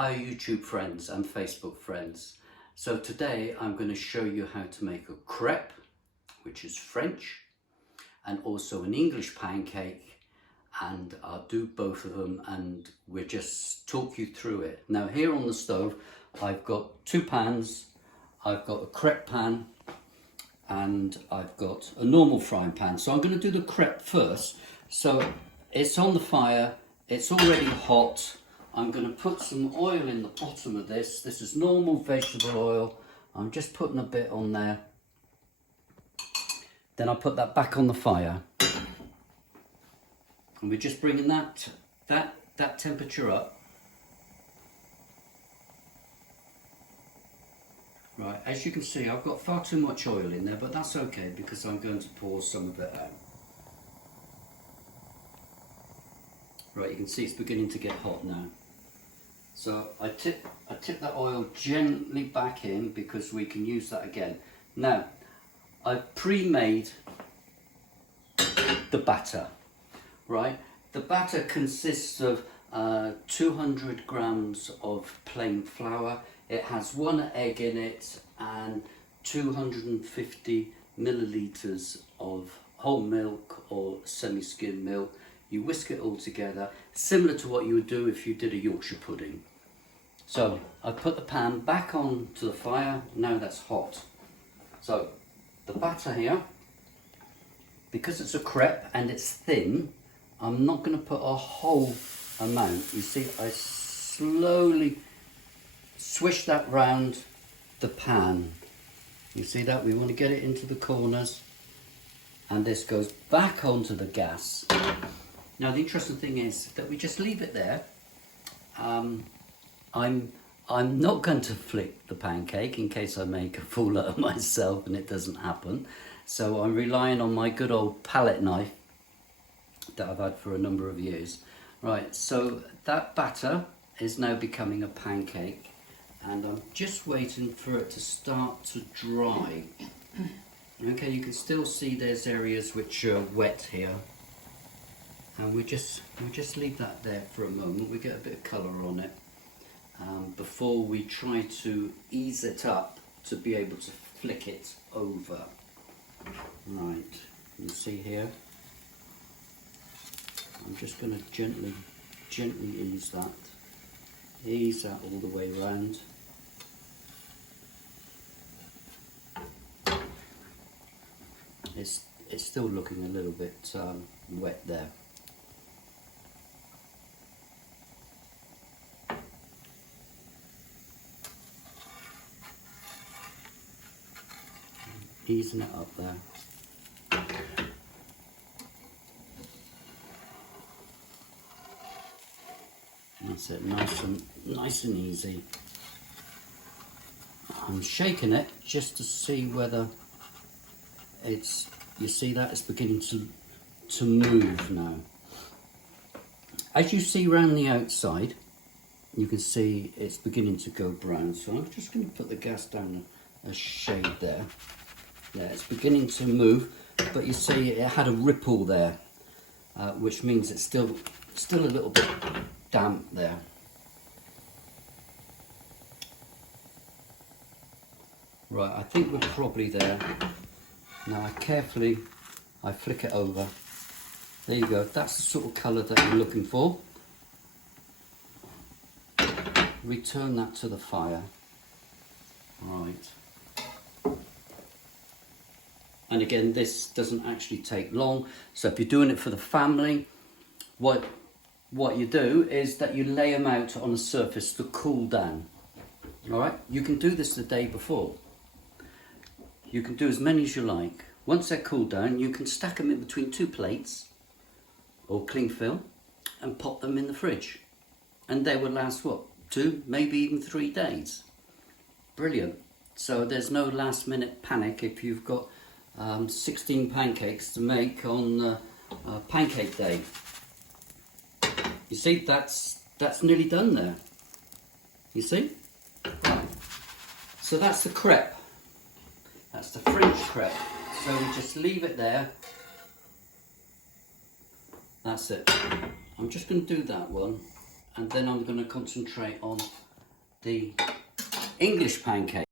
Hi YouTube friends and Facebook friends. So today I'm going to show you how to make a crepe, which is French, and also an English pancake, and I'll do both of them and we'll just talk you through it. Now here on the stove I've got two pans. I've got a crepe pan and I've got a normal frying pan. So I'm going to do the crepe first. So it's on the fire, it's already hot. I'm going to put some oil in the bottom of this. This is normal vegetable oil. I'm just putting a bit on there. Then I'll put that back on the fire. And we're just bringing that temperature up. Right, as you can see, I've got far too much oil in there, but that's okay because I'm going to pour some of it out. Right, you can see it's beginning to get hot now. So I tip that oil gently back in because we can use that again. Now, I've pre-made the batter, right? The batter consists of 200 grams of plain flour. It has 1 egg in it and 250 milliliters of whole milk or semi-skim milk. You whisk it all together, similar to what you would do if you did a Yorkshire pudding. So I put the pan back on to the fire. Now that's hot. So the batter here, because it's a crepe and it's thin, I'm not going to put a whole amount. You see, I slowly swish that round the pan. You see that? We want to get it into the corners. And this goes back onto the gas. Now the interesting thing is that we just leave it there. I'm not going to flick the pancake in case I make a fool out of myself and it doesn't happen. So I'm relying on my good old palette knife that I've had for a number of years. Right, so that batter is now becoming a pancake and I'm just waiting for it to start to dry. Okay, you can still see there's areas which are wet here. And we just leave that there for a moment. We get a bit of colour on it before we try to ease it up to be able to flick it over. Right, you see here. I'm just going to gently ease that all the way around. It's still looking a little bit wet there. Easing it up there. That's it, nice and easy. I'm shaking it just to see whether it's, you see that it's beginning to move now. As you see around the outside, you can see it's beginning to go brown. So I'm just going to put the gas down a shade there. Yeah, it's beginning to move, but you see it had a ripple there, which means it's still a little bit damp there. Right, I think we're probably there. Now I flick it over. There you go, that's the sort of colour that you're looking for. Return that to the fire. Right. And again, this doesn't actually take long. So if you're doing it for the family, what you do is that you lay them out on a surface to cool down. All right, you can do this the day before. You can do as many as you like. Once they're cooled down, you can stack them in between 2 plates or cling film and pop them in the fridge. And they will last, what, 2, maybe even 3 days. Brilliant. So there's no last minute panic if you've got 16 pancakes to make on pancake day. You see, that's nearly done there. You see? Right. So that's the crepe. That's the French crepe. So we just leave it there. That's it. I'm just going to do that one and then I'm going to concentrate on the English pancake.